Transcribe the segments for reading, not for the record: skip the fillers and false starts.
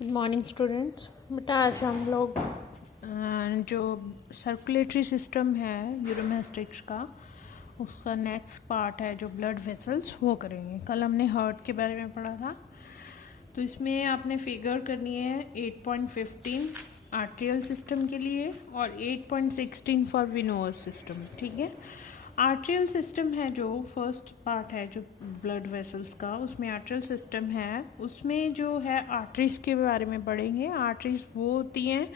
Good morning students. बेटा आज हम लोग जो सर्कुलेटरी सिस्टम है यूरोमेस्टिक्स का, उसका नेक्स्ट पार्ट है जो ब्लड वेसल्स वो करेंगे। कल हमने हार्ट के बारे में पढ़ा था, तो इसमें आपने फिगर करनी है 8.15 आर्ट्रियल सिस्टम के लिए और 8.16 फॉर विनोअस सिस्टम। ठीक है, आर्ट्रियल सिस्टम है जो फर्स्ट पार्ट है जो ब्लड वेसल्स का, उसमें आर्ट्रियल सिस्टम है। उसमें जो है आर्टरीज के बारे में पढ़ेंगे। आर्टरीज वो होती हैं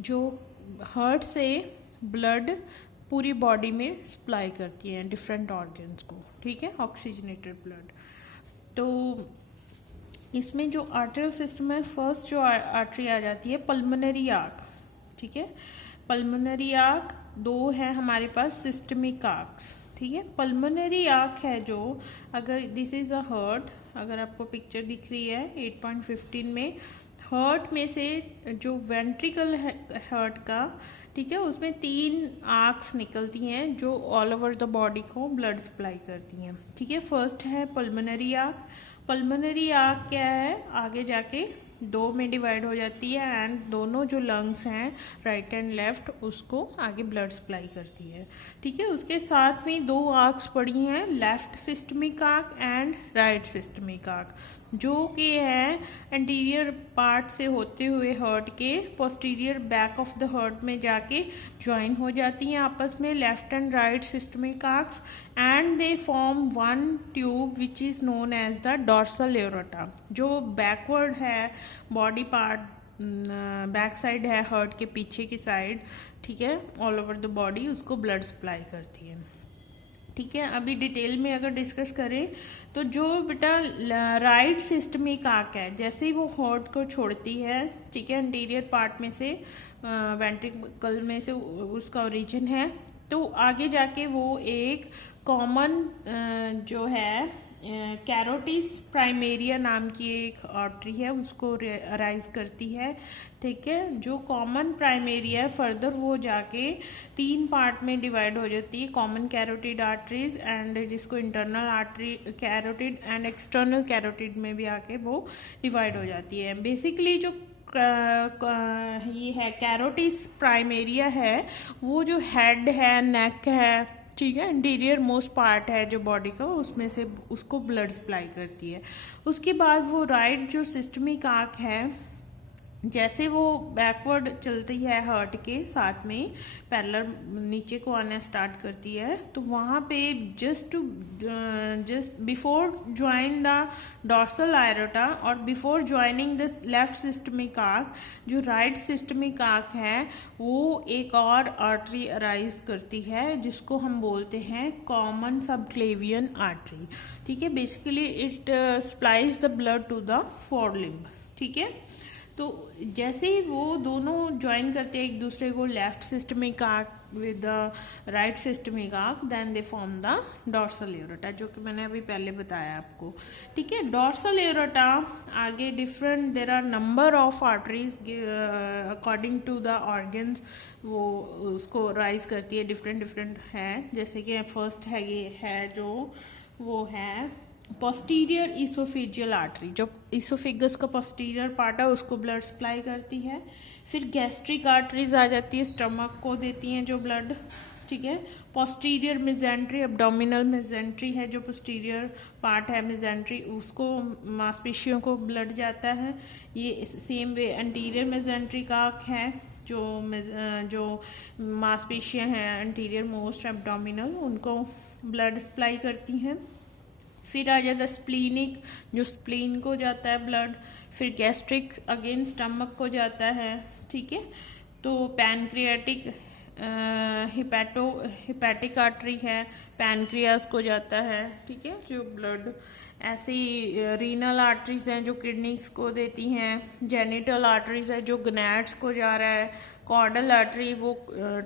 जो हार्ट से ब्लड पूरी बॉडी में सप्लाई करती हैं डिफरेंट ऑर्गन्स को। ठीक है, ऑक्सीजनेटेड ब्लड। तो इसमें जो आर्ट्रियल सिस्टम है, फर्स्ट जो आर्टरी आ जाती है पल्मोनरी आर्क। ठीक है, पल्मोनरी आर्क दो है हमारे पास, सिस्टमिक आर्क्स। ठीक है, पल्मोनरी आर्क है जो, अगर दिस इज अ हार्ट, अगर आपको पिक्चर दिख रही है 8.15 में, हार्ट में से जो वेंट्रिकल है हार्ट का, ठीक है, उसमें 3 आर्क्स निकलती हैं जो ऑल ओवर द बॉडी को ब्लड सप्लाई करती हैं। ठीक है, फर्स्ट है पल्मोनरी आर्क। पल्मोनरी आर्क क्या है, आगे जाके 2 में डिवाइड हो जाती है एंड दोनों जो लंग्स हैं राइट एंड लेफ्ट, उसको आगे ब्लड सप्लाई करती है। ठीक है, उसके साथ में 2 आर्क्स पड़ी हैं, left systemic arc and right systemic arch, जो कि है एंटीरियर पार्ट से होते हुए हार्ट के posterior back of the heart में जाके ज्वाइन हो जाती हैं आपस में, left and right systemic arches, and they form one tube which is known as the dorsal aorta, जो बैकवर्ड है बॉडी पार्ट, बैक साइड है हार्ट के पीछे की साइड। ठीक है, ऑल ओवर द बॉडी उसको ब्लड सप्लाई करती है। ठीक है, अभी डिटेल में अगर डिस्कस करें तो जो बेटा राइट सिस्टमिक आर्क है, जैसे ही वो हार्ट को छोड़ती है, ठीक है, एंटीरियर पार्ट में से, वेंट्रिकल में से उसका ओरिजिन है, तो आगे जाके वो एक कॉमन जो है कैरोटिस प्राइमेरिया नाम की एक आर्टरी है, उसको राइज करती है। ठीक है, जो कॉमन प्राइमेरिया है, फर्दर वो जाके 3 पार्ट में डिवाइड हो जाती है, कॉमन कैरोटिड आर्टरीज एंड जिसको internal artery carotid and external carotid में भी आके वो डिवाइड हो जाती है। बेसिकली जो ये है कैरोटिस प्राइमेरिया है, वो जो हेड है, नेक है, ठीक है, इंटीरियर मोस्ट पार्ट है जो बॉडी का, उसमें से उसको ब्लड सप्लाई करती है। उसके बाद वो राइट जो सिस्टमिक आर्क है, जैसे वो बैकवर्ड चलती है हार्ट के साथ में, पैरेलल नीचे को आना स्टार्ट करती है, तो वहाँ पे just before join the dorsal aorta और before joining the left systemic arch, जो राइट सिस्टमिक आर्क है वो एक और आर्टरी अराइज करती है जिसको हम बोलते हैं कॉमन सबक्लेवियन आर्टरी। ठीक है, basically it supplies the blood to the forelimb. ठीक है, तो जैसे ही वो दोनों ज्वाइन करते हैं एक दूसरे को, left systemic arch with the right systemic arch, then they form the dorsal aorta, जो कि मैंने अभी पहले बताया आपको। ठीक है, डॉर्सल एओर्टा आगे different, there are number of arteries according to the organs, वो उसको राइज करती है, डिफरेंट है। जैसे कि फर्स्ट है, ये है जो वो है पोस्टीरियर इसोफेजियल आर्टरी, जो इसोफेगस का पोस्टीरियर पार्ट है उसको ब्लड सप्लाई करती है। फिर गैस्ट्रिक आर्टरीज आ जाती है, स्टमक को देती हैं जो ब्लड। ठीक है, पोस्टीरियर मेजेंट्री, एब्डोमिनल मेजेंट्री है जो पोस्टीरियर पार्ट है मेजेंट्री, उसको मांसपेशियों को ब्लड जाता है। ये सेम वे एंटीरियर मेजेंट्री का है, जो मांसपेशियां हैं एंटीरियर मोस्ट एब्डोमिनल, उनको ब्लड सप्लाई करती हैं। फिर आ जाता है स्प्लीनिक, जो स्प्लीन को जाता है ब्लड। फिर गैस्ट्रिक अगेन स्टमक को जाता है। ठीक है, तो पैनक्रियाटिक हिपैटिक आर्टरी है, पैनक्रियास को जाता है। ठीक है, जो ब्लड, ऐसे ही रीनल आर्टरीज हैं जो किडनीज को देती हैं, जेनिटल आर्टरीज है जो गनैड्स को जा रहा है, कॉर्डल आर्टरी वो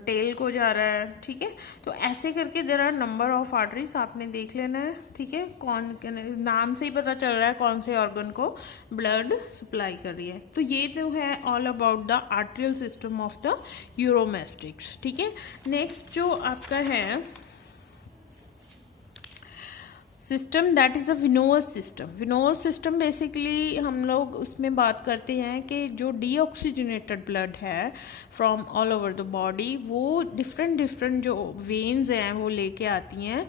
टेल को जा रहा है। ठीक है, तो ऐसे करके there are number of arteries, आपने देख लेना है। ठीक है, कौन नाम से ही पता चल रहा है कौन से ऑर्गन को ब्लड सप्लाई कर रही है। तो ये तो है all about the arterial system of the Uromastix. ठीक है, नेक्स्ट जो आपका है system that is a venous system. Venous system basically हम लोग उसमें बात करते हैं कि जो डीऑक्सीजनेटेड ब्लड है from all over the body, वो डिफरेंट डिफरेंट जो वेन्स हैं वो लेके आती हैं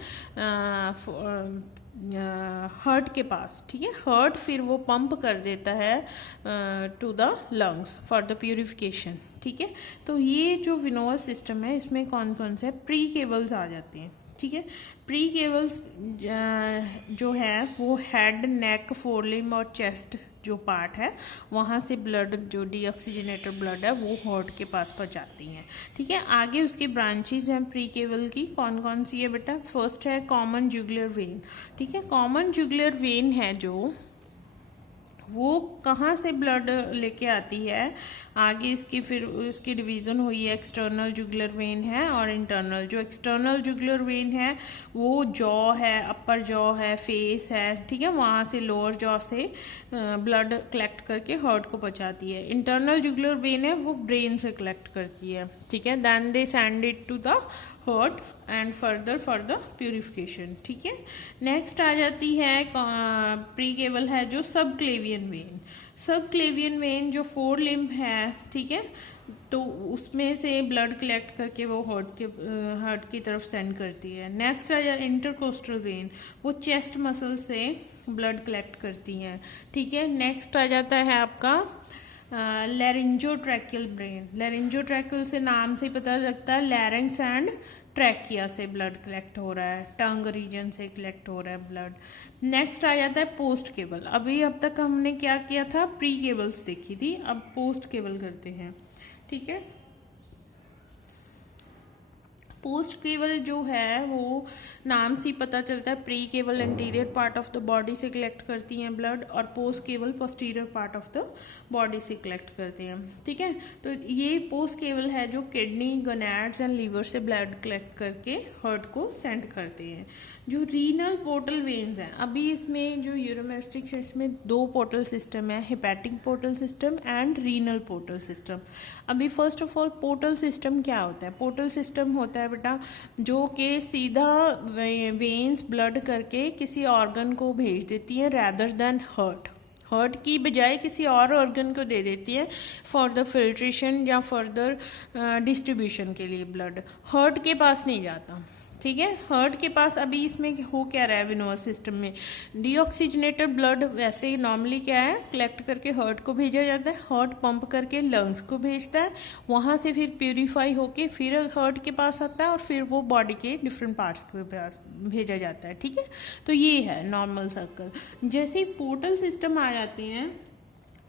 हार्ट के पास, ठीक है। हार्ट फिर वो पंप कर देता है to the lungs for the purification, ठीक है। तो ये जो विनोअस सिस्टम है इसमें कौन कौन से प्री केबल्स आ जाते हैं, ठीक है। प्री केबल्स जो है वो हेड, नेक, फोरलिम और चेस्ट जो पार्ट है वहाँ से ब्लड, जो डीऑक्सीजनेटेड ब्लड है वो हार्ट के पास पहुँचाती हैं, ठीक है। आगे उसकी ब्रांचेस हैं प्री केबल की, कौन कौन सी है बेटा? फर्स्ट है कॉमन जुगुलर वेन, ठीक है। कॉमन जुगुलर वेन है जो वो कहाँ से ब्लड लेके आती है, आगे इसकी फिर उसकी डिवीज़न हुई है, एक्सटर्नल जुगुलर वेन है और इंटरनल। जो एक्सटर्नल जुगुलर वेन है वो जॉ है, अपर जॉ है, फेस है, ठीक है, वहाँ से लोअर जॉ से ब्लड कलेक्ट करके हार्ट को पहुँचाती है। इंटरनल जुगुलर वेन है वो ब्रेन से कलेक्ट करती है, ठीक है। Then they send it to the heart and further for the purification, ठीक है। नेक्स्ट आ जाती है प्री केबल है जो सब क्लेवियन वेन। सब क्लेवियन वेन जो फोर लिम्ब है, ठीक है, तो उसमें से ब्लड कलेक्ट करके वो हार्ट की तरफ सेंड करती है। नेक्स्ट आ जाए इंटरकोस्टल वेन, वो चेस्ट मसल से ब्लड कलेक्ट करती हैं, ठीक है। नेक्स्ट आ जाता है आपका लैरिंजोट्रैकियल ब्रेन। लैरिंजोट्रैकियल से नाम से पता लगता है लैरिंग्स एंड ट्रैकिया से ब्लड कलेक्ट हो रहा है, टंग रीजन से कलेक्ट हो रहा है ब्लड। नेक्स्ट आ जाता है पोस्ट केबल। अभी अब तक हमने क्या किया था, प्री केबल्स देखी थी, अब पोस्ट केबल करते हैं, ठीक है। पोस्ट केबल जो है वो नाम से पता चलता है, pre cable anterior part of the body से कलेक्ट करती हैं ब्लड और post cable posterior part of the body से कलेक्ट करते हैं, ठीक है। तो ये पोस्ट केबल है जो किडनी, गोनैड्स एंड लीवर से ब्लड कलेक्ट करके हार्ट को सेंड करते हैं। जो रीनल पोर्टल वेन्स हैं, अभी इसमें जो यूरोमेस्टिक्स है इसमें दो पोर्टल सिस्टम है, hepatic portal system and renal portal system. अभी first of all portal system क्या होता है? पोर्टल सिस्टम होता है बेटा जो कि सीधा वेन्स ब्लड करके किसी ऑर्गन को भेज देती है रैदर देन हार्ट की बजाय किसी और ऑर्गन को दे देती है फॉर द फिल्ट्रेशन या फर्दर डिस्ट्रीब्यूशन के लिए। ब्लड हार्ट के पास नहीं जाता, ठीक है। हार्ट के पास अभी इसमें हो क्या रहा है विनोअस सिस्टम में, डीऑक्सीजनेटेड ब्लड वैसे ही नॉर्मली क्या है कलेक्ट करके हार्ट को भेजा जाता है, हार्ट पंप करके लंग्स को भेजता है, वहाँ से फिर प्यूरिफाई होके फिर हार्ट के पास आता है और फिर वो बॉडी के डिफरेंट पार्ट्स के पास भेजा जाता है, ठीक है। तो ये है नॉर्मल सर्कल। जैसे ही पोर्टल सिस्टम आ जाते हैं,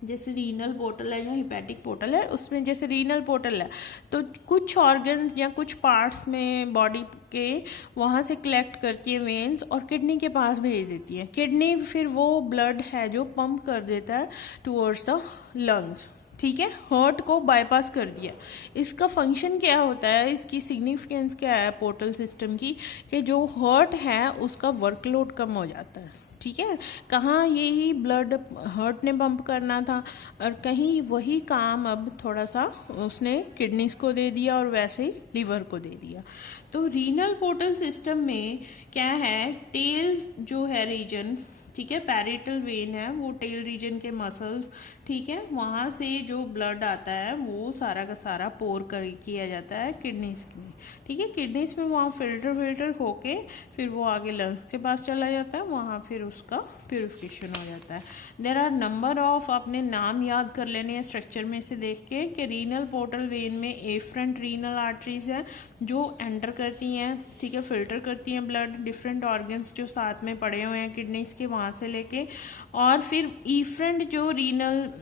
जैसे रीनल पोर्टल है या हिपैटिक पोर्टल है, उसमें जैसे रीनल पोर्टल है तो कुछ ऑर्गन्स या कुछ पार्ट्स में बॉडी के वहाँ से कलेक्ट करती है वेन्स और किडनी के पास भेज देती है। किडनी फिर वो ब्लड है जो पंप कर देता है टुवर्ड्स द लंग्स, ठीक है। हार्ट को बाईपास कर दिया। इसका फंक्शन क्या होता है, इसकी सिग्निफिकेंस क्या है पोर्टल सिस्टम की, कि जो हार्ट है उसका वर्कलोड कम हो जाता है, ठीक है। कहाँ यही ब्लड हार्ट ने पंप करना था और कहीं वही काम अब थोड़ा सा उसने किडनीज को दे दिया और वैसे ही लीवर को दे दिया। तो रीनल पोर्टल सिस्टम में क्या है, टेल जो है रीजन, ठीक है, पैरेटल वेन है वो टेल रीजन के मसल्स, ठीक है, वहाँ से जो ब्लड आता है वो सारा का सारा पोर कर किया जाता है किडनीज में, ठीक है। किडनीज में वहाँ फिल्टर होके फिर वो आगे लंग्स के पास चला जाता है, वहाँ फिर उसका प्यूरिफिकेशन हो जाता है। देयर आर नंबर ऑफ, आपने नाम याद कर लेने हैं स्ट्रक्चर में से देख के, कि रीनल पोर्टल वेन में एफरेंट रीनल आर्टरीज है जो एंटर करती हैं, ठीक है, फिल्टर करती हैं ब्लड डिफरेंट ऑर्गन्स जो साथ में पड़े हुए हैं किडनीज के वहाँ से लेके, और फिर ईफ्रेंट जो रीनल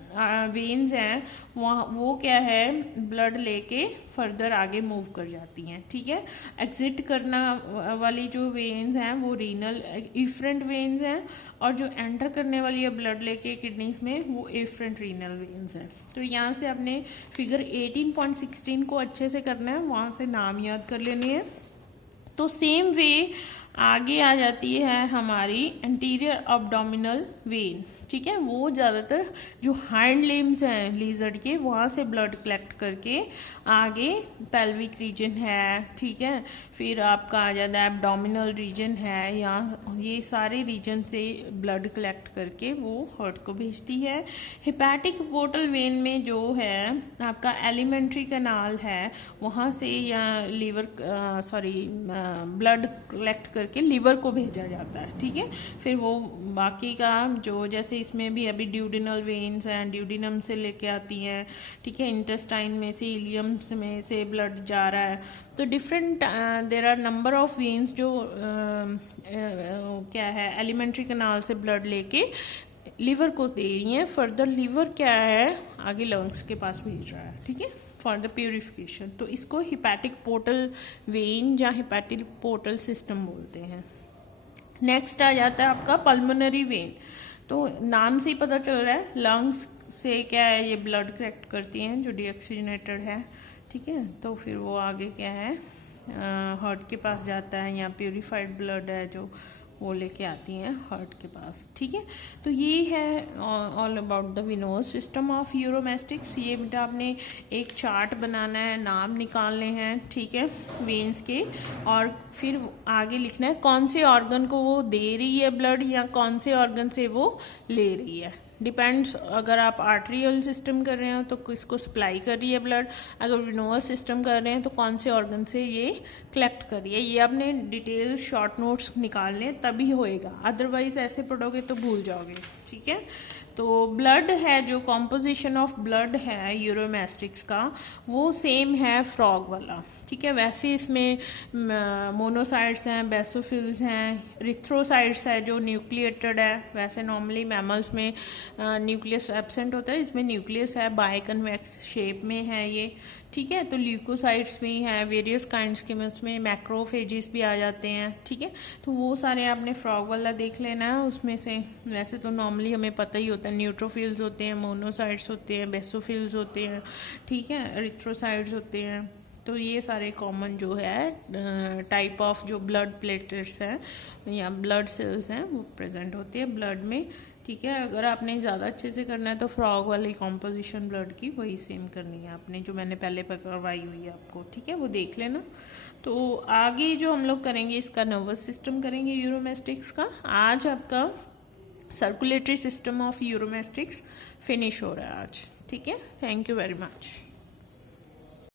वेन्स हैं वो क्या है ब्लड लेके फर्दर आगे मूव कर जाती हैं, ठीक है। एग्जिट करना वाली जो वेन्स हैं वो रीनल इफरेंट वेन्स हैं और जो एंटर करने वाली है ब्लड लेके किडनीज में वो एफरेंट रीनल वेन्स हैं। तो यहाँ से अपने फिगर 18.16 को अच्छे से करना है, वहाँ से नाम याद कर लेनी है। तो सेम वे आगे आ जाती है हमारी एंटीरियर अब्डोमिनल वेन, ठीक है। वो ज़्यादातर जो हाइंड लिम्स हैं लिजर्ड के, वहाँ से ब्लड कलेक्ट करके आगे पेल्विक रीजन है, ठीक है, फिर आपका आ जाता है एब्डोमिनल रीजन है, यहाँ ये सारे रीजन से ब्लड कलेक्ट करके वो हार्ट को भेजती है। हेपेटिक पोर्टल वेन में जो है आपका एलिमेंट्री कैनाल है, वहाँ से या लीवर ब्लड कलेक्ट करके लीवर को भेजा जाता है, ठीक है। फिर वो बाकी का जो, जैसे इसमें भी अभी ड्यूडिनल वेन्स हैं, ड्यूडिनम से लेके आती हैं, ठीक है, इंटेस्टाइन में से, इलियम्स में से ब्लड जा रहा है। तो different there are number of veins जो क्या है एलिमेंट्री कैनाल से ब्लड लेके लीवर को दे रही हैं। फर्दर लीवर क्या है आगे लंग्स के पास भेज रहा है, ठीक है, फॉर द प्योरिफिकेशन। तो इसको हिपैटिक पोर्टल वेन या हिपैटिक पोर्टल सिस्टम बोलते हैं। नेक्स्ट आ जाता है आपका पल्मोनरी वेन। तो नाम से ही पता चल रहा है लंग्स से क्या है, ये ब्लड कलेक्ट करती हैं जो डीऑक्सीजनेटेड है, ठीक है। तो फिर वो आगे क्या है हार्ट के पास जाता है, या प्योरीफाइड ब्लड है जो वो लेके आती हैं हार्ट के पास, ठीक है। तो ये है all about the venous system of Uromastix. ये बेटा आपने एक चार्ट बनाना है, नाम निकालने हैं, ठीक है, वेन्स के, और फिर आगे लिखना है कौन से ऑर्गन को वो दे रही है ब्लड या कौन से ऑर्गन से वो ले रही है। डिपेंड्स, अगर आप आर्टरियल सिस्टम कर रहे हो तो किसको सप्लाई कर रही है ब्लड, अगर विनोस सिस्टम कर रहे हैं तो कौन से ऑर्गन से ये कलेक्ट कर रही है। ये आपने डिटेल शॉर्ट नोट्स निकालने तभी होएगा, अदरवाइज ऐसे पढ़ोगे तो भूल जाओगे, ठीक है। तो ब्लड है, जो कॉम्पोजिशन ऑफ ब्लड है यूरोमेस्टिक्स का, वो सेम है फ्रॉग वाला, ठीक है। वैसे इसमें मोनोसाइट्स हैं, बेसोफिल्स हैं, रिथ्रोसाइट्स है जो न्यूक्लिएटेड है। वैसे नॉर्मली मैमल्स में न्यूक्लियस एब्सेंट होता है, इसमें न्यूक्लियस है, बाइकन्वेक्स शेप में है ये, ठीक है। तो ल्यूकोसाइट्स भी हैं वेरियस काइंड्स के, में उसमें मैक्रोफेजेस भी आ जाते हैं, ठीक है। तो वो सारे आपने फ्रॉग वाला देख लेना है उसमें से। वैसे तो नॉर्मली हमें पता ही होता है, न्यूट्रोफिल्स होते हैं, मोनोसाइट्स होते हैं, बेसोफिल्स होते हैं, ठीक है, रिथ्रोसाइट्स होते हैं। तो ये सारे कॉमन जो है टाइप ऑफ जो ब्लड प्लेटलेट्स हैं या ब्लड सेल्स हैं वो प्रेजेंट होती है ब्लड में, ठीक है। अगर आपने ज़्यादा अच्छे से करना है तो फ्रॉग वाली कॉम्पोजिशन ब्लड की वही सेम करनी है आपने, जो मैंने पहले करवाई हुई है आपको, ठीक है, वो देख लेना। तो आगे जो हम लोग करेंगे इसका नर्वस सिस्टम करेंगे यूरोमेस्टिक्स का। आज आपका सर्कुलेटरी सिस्टम ऑफ यूरोमेस्टिक्स फिनिश हो रहा है आज, ठीक है। Thank you very much.